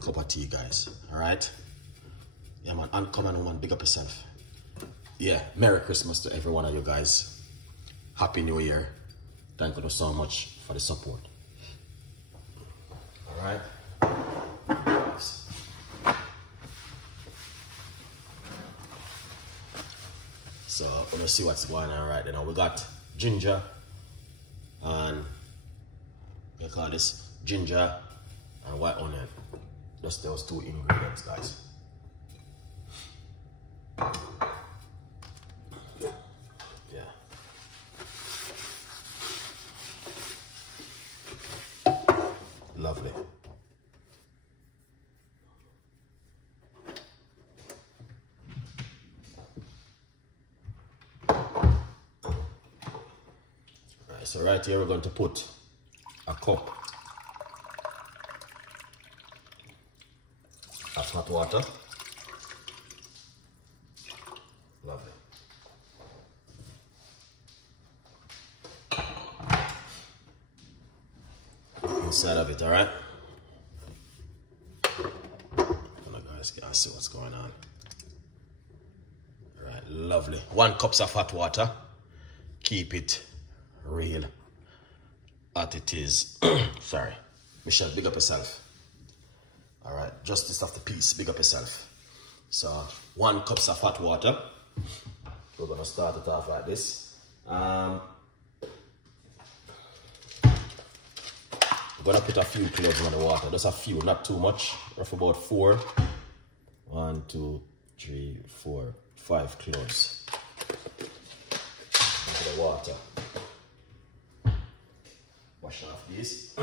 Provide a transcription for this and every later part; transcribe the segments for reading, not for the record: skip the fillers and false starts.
cup of tea, guys. All right? Yeah, man. Uncommon woman, big up yourself. Yeah, Merry Christmas to every one of you guys. Happy New Year. Thank you so much for the support. All right? So, we're gonna see what's going on right now. We got ginger and we call this ginger and white onion. Just those two ingredients, guys. Yeah. Lovely. So right here we're going to put a cup of hot water. Lovely. Inside of it, all right? Come on, guys, can see what's going on. All right, lovely. 1 cup of hot water. Keep it real at it is. Sorry, Michelle, big up yourself. All right, justice of the peace, big up yourself. So 1 cup of hot water. We're gonna start it off like this. We're gonna put a few cloves in the water, just a few, not too much, rough about 4. 1, 2, 3, 4, 5 cloves into the water. Wash off these.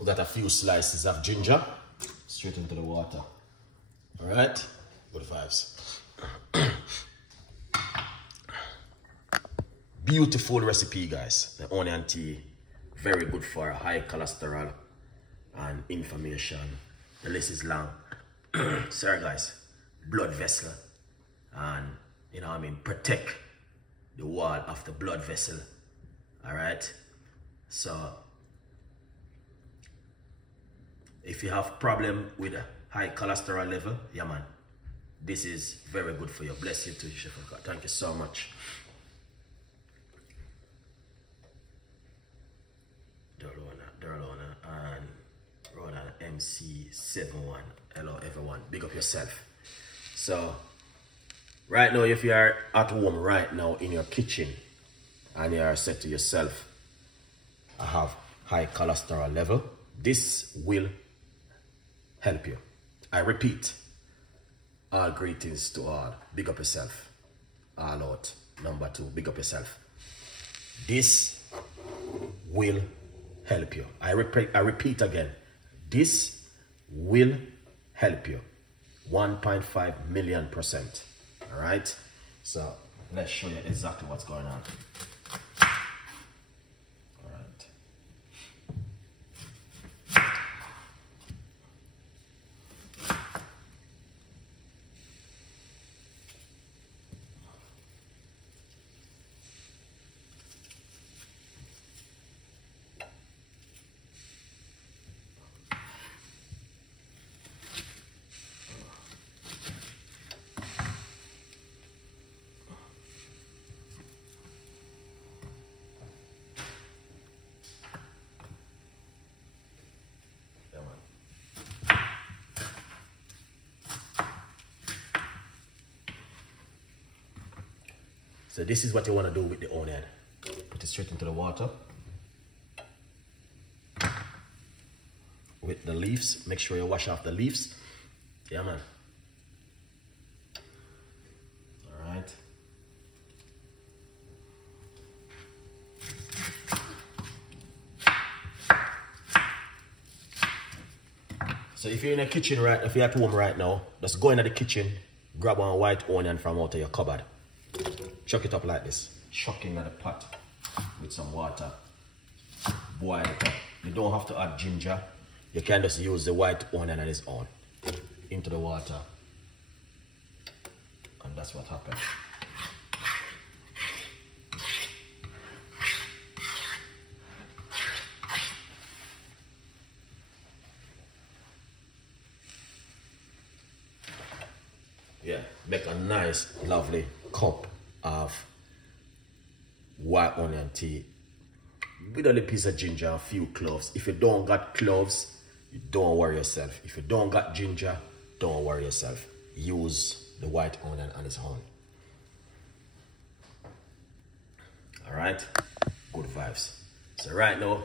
We got a few slices of ginger straight into the water. All right, good vibes. Beautiful recipe, guys. The onion tea, very good for high cholesterol and inflammation. The list is long. Sorry, guys. Blood vessel, and you know what I mean, protect the wall of the blood vessel. All right, so if you have problem with a high cholesterol level, yeah man, this is very good for you. Bless you too, Chef Ricardo. Thank you so much. Darlona and Ronan MC71. Hello everyone, big up yourself. So right now, if you are at home right now in your kitchen and you are said to yourself, I have high cholesterol level, this will help you. I repeat, all greetings to all. Big up yourself. All out. Number 2, big up yourself. This will help you. I repeat again. This will help you. 1.5 million %. All right. So let's show you exactly what's going on. So this is what you want to do with the onion. Put it straight into the water. With the leaves, make sure you wash off the leaves. Yeah, man. All right. So if you're in the kitchen right, if you're at home right now, just go into the kitchen, grab one white onion from out of your cupboard. Chuck it up like this. Chuck in the pot with some water. Boil it up. You don't have to add ginger. You can just use the white onion on its own into the water. And that's what happened. Yeah, make a nice, lovely cup of white onion tea with a little piece of ginger, a few cloves. If you don't got cloves, you don't worry yourself. If you don't got ginger, don't worry yourself. Use the white onion on its own. All right, good vibes. So right now,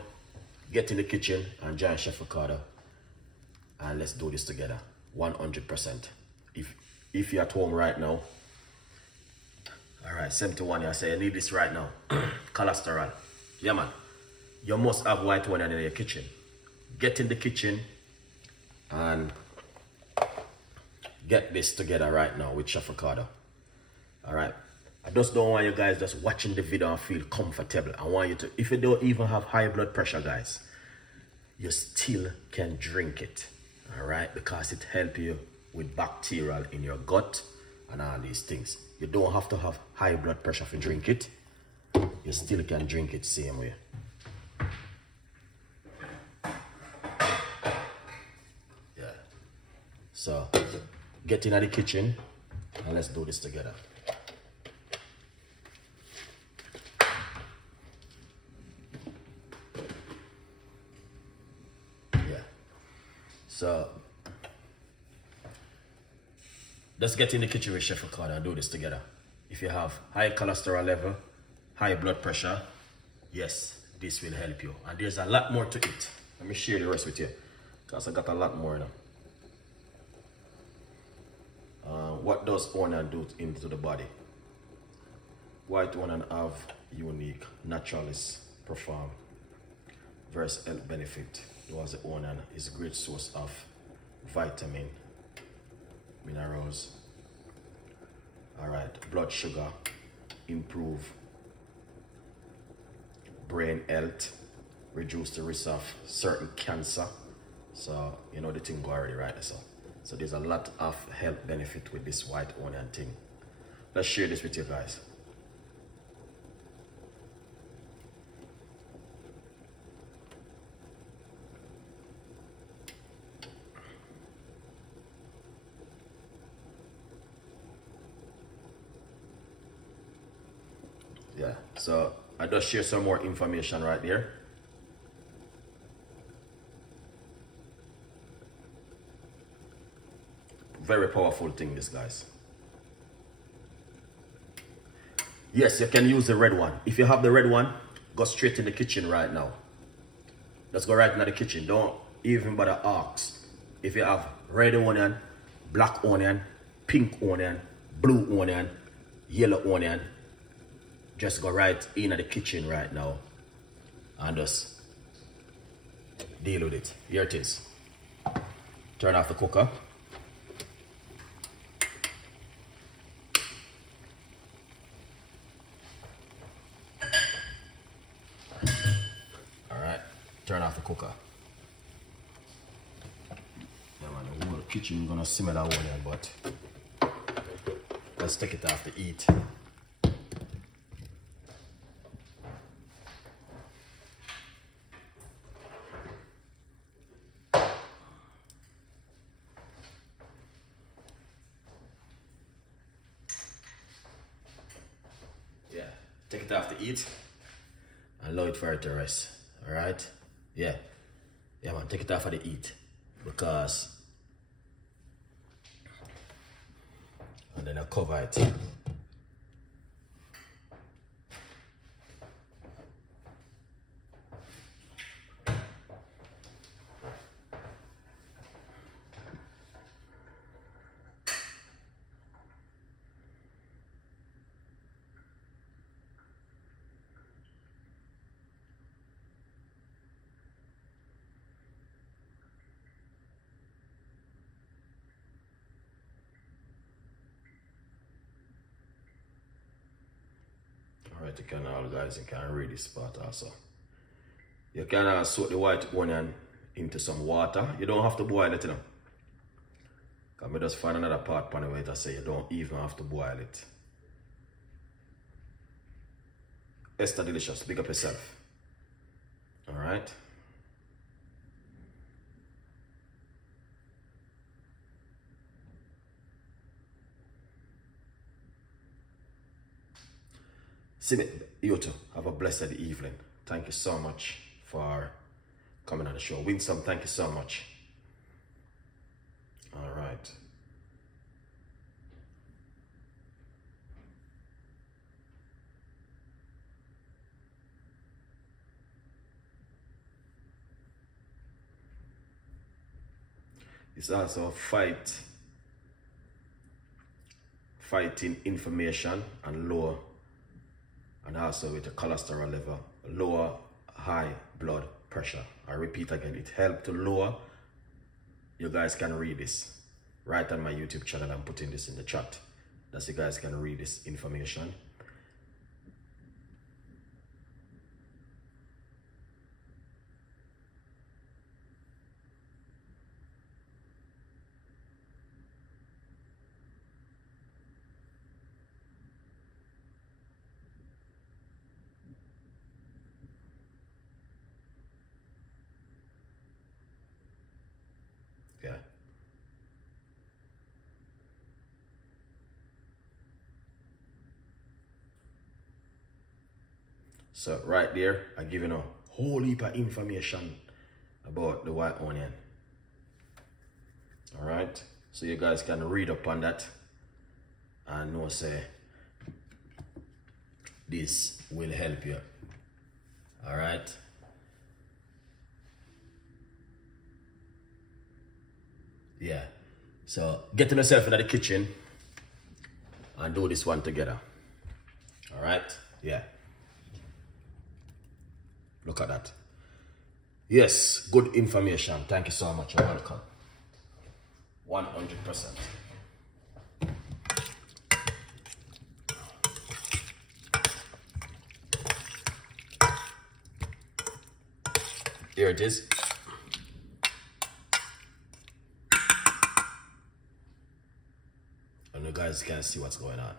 get in the kitchen and join Chef Ricardo, and let's do this together, 100%. If you're at home right now, all right, 71, I say I need this right now. Cholesterol, yeah man. You must have white onion in your kitchen. Get in the kitchen and get this together right now with Chef Ricardo. All right. I just don't want you guys just watching the video and feel comfortable. I want you to, if you don't even have high blood pressure, guys, you still can drink it. All right, because it helps you with bacterial in your gut and all these things. You don't have to have high blood pressure to drink it. You still can drink it same way. Yeah. So get in the kitchen and let's do this together. Yeah. So let's get in the kitchen with Chef Ricardo and do this together. If you have high cholesterol level, high blood pressure, yes, this will help you. And there's a lot more to it. Let me share the rest with you, because I got a lot more now. What does onion do into the body? White onion have unique naturalist perform versus health benefit. Because the onion is a great source of vitamin, minerals, all right, blood sugar, improve brain health, reduce the risk of certain cancer. So you know the thing go already, right? So there's a lot of health benefit with this white onion thing. Let's share this with you guys. Yeah, so I just share some more information right there. Very powerful thing, this, guys. Yes, you can use the red one. If you have the red one, go straight in the kitchen right now. Let's go right into the kitchen. Don't even bother ask. If you have red onion, black onion, pink onion, blue onion, yellow onion, just go right in the kitchen right now and just deal with it. Here it is. Turn off the cooker. Alright, turn off the cooker. Yeah man, the whole kitchen gonna simmer that onion, but let's take it off to eat. Take it off to eat and allow it for it to rest. Alright? Yeah. Yeah man, take it off for the eat. Because and then I cover it. can all guys, you can read this part also. You can soak the white onion into some water. You don't have to boil it, you know. Can we just find another part on the way to say you don't even have to boil it. Esther delicious, big up yourself. Alright. You too. Have a blessed evening. Thank you so much for coming on the show. Winsome, thank you so much. All right. It's also fighting inflammation and lower, and also with the cholesterol level, lower high blood pressure. I repeat again, it helps to lower. You guys can read this right on my YouTube channel. I'm putting this in the chat. That you guys can read this information. Yeah. So right there, I give you a whole heap of information about the white onion. All right, so you guys can read up on that and know say this will help you. All right. Yeah, so get yourself into the kitchen and do this one together. All right, yeah. Look at that. Yes, good information. Thank you so much. You're welcome. 100%. Here it is. And you guys can see what's going on.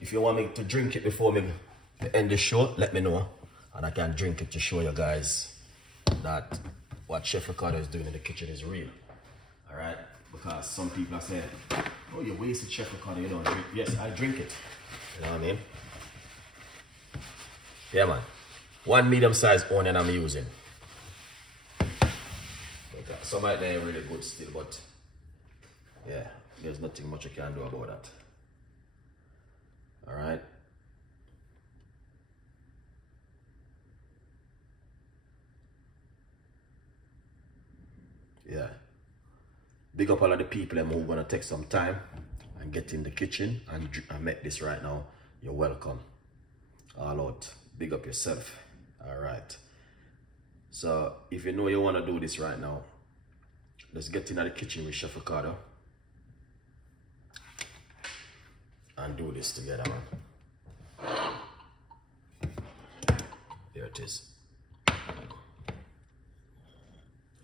If you want me to drink it before me end the show, let me know. And I can drink it to show you guys that what Chef Ricardo is doing in the kitchen is real. Alright? Because some people are saying, oh, you wasted Chef Ricardo, you don't drink. Yes, I drink it. You know what I mean? Yeah, man. One medium-sized onion I'm using. Some of them are really good still, but yeah, there's nothing much you can do about that. All right. Yeah. Big up all of the people who are gonna take some time and get in the kitchen and make this right now. You're welcome. All out. Big up yourself. All right. So if you know you wanna do this right now, let's get into the kitchen with Chef Ricardo and do this together, man. Here it is.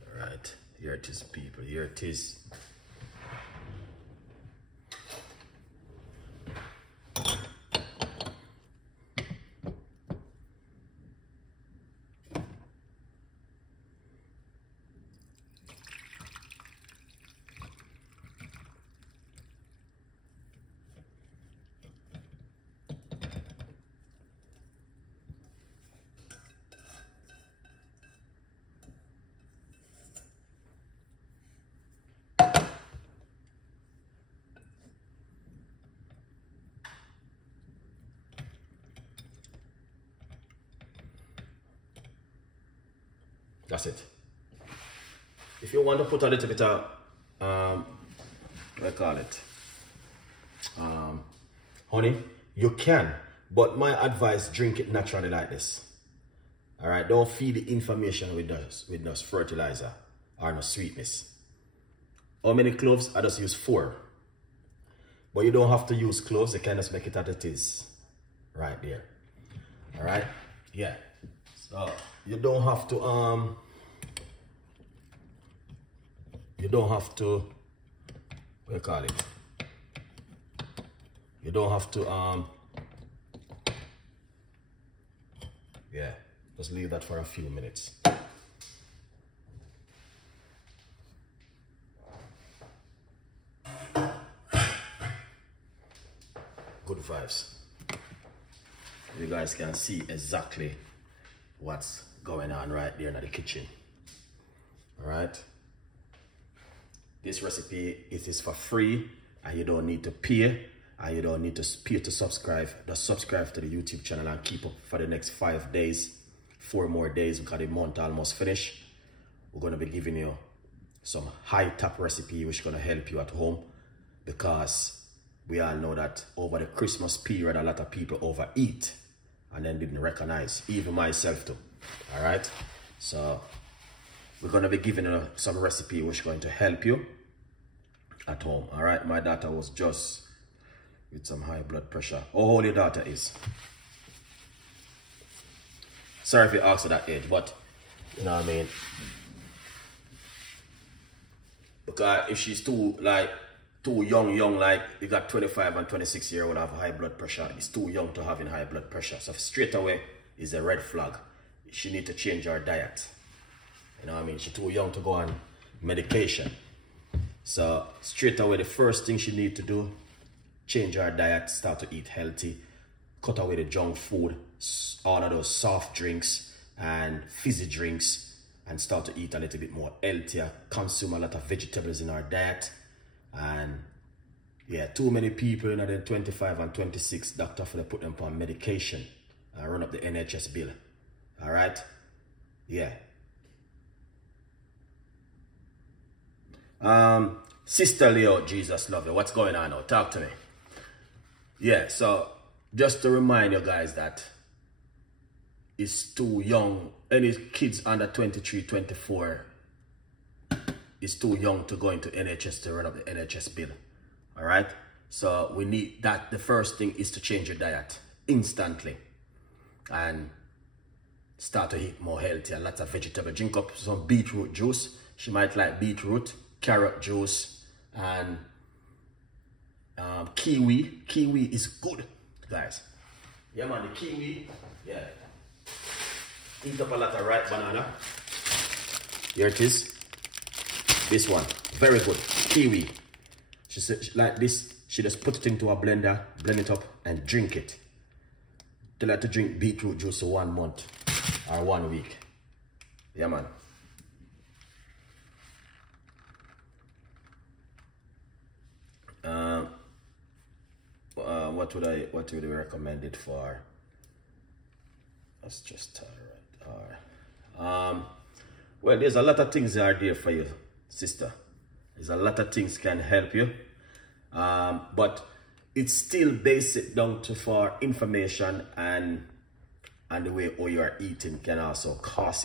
Alright, here it is, people. Here it is. That's it. If you want to put a little bit of, what I call it, honey, you can. But my advice, drink it naturally like this. All right, don't feed the information with no fertilizer or no sweetness. How many cloves? I just use 4. But you don't have to use cloves. You can just make it as it is right there. All right, yeah. So you don't have to what do you call it? You don't have to yeah, just leave that for a few minutes. Good vibes. You guys can see exactly what's going on right there in the kitchen. All right. This recipe, it is for free, and you don't need to pay, and you don't need to pay to subscribe. Just subscribe to the YouTube channel and keep up for the next 5 days, 4 more days, because the month almost finished. We're going to be giving you some high top recipe which is going to help you at home, because we all know that over the Christmas period, a lot of people overeat and then didn't recognize, even myself too. All right, so we're going to be giving you some recipe which is going to help you at home. All right, my daughter was just with some high blood pressure. How old your daughter is? Sorry if you asked her that age, but you know what I mean, because if she's too young, like you got 25 and 26-year-old have high blood pressure, it's too young to having high blood pressure. So straight away is a red flag. She need to change her diet. You know what I mean? She's too young to go on medication. So straight away, the first thing she need to do, change her diet, start to eat healthy, cut away the junk food, all of those soft drinks and fizzy drinks, and start to eat a little bit more healthier, consume a lot of vegetables in our diet. And yeah, too many people in the 25 and 26, doctor for they put them on medication and run up the NHS bill. All right, yeah. Sister Leo, Jesus love you. What's going on now? Talk to me. Yeah, so just to remind you guys that it's too young. Any kids under 23, 24 is too young to go into NHS to run up the NHS bill. All right, so we need that. The first thing is to change your diet instantly and start to eat more healthy. Lots of vegetable. Drink up some beetroot juice. She might like beetroot, carrot juice, and kiwi. Kiwi is good, guys. Yeah, man, the kiwi. Yeah. Eat up a lot of ripe banana. Here it is. This one, very good. Kiwi. She said like this. She just put it into a blender, blend it up, and drink it. Tell her to drink beetroot juice for 1 month or 1 week. Yeah, man. What would we recommend it for? Let's just all right. Well, there's a lot of things that are there for you, sister. There's a lot of things can help you, but it's still basic down to for information, and the way how you are eating can also cause it.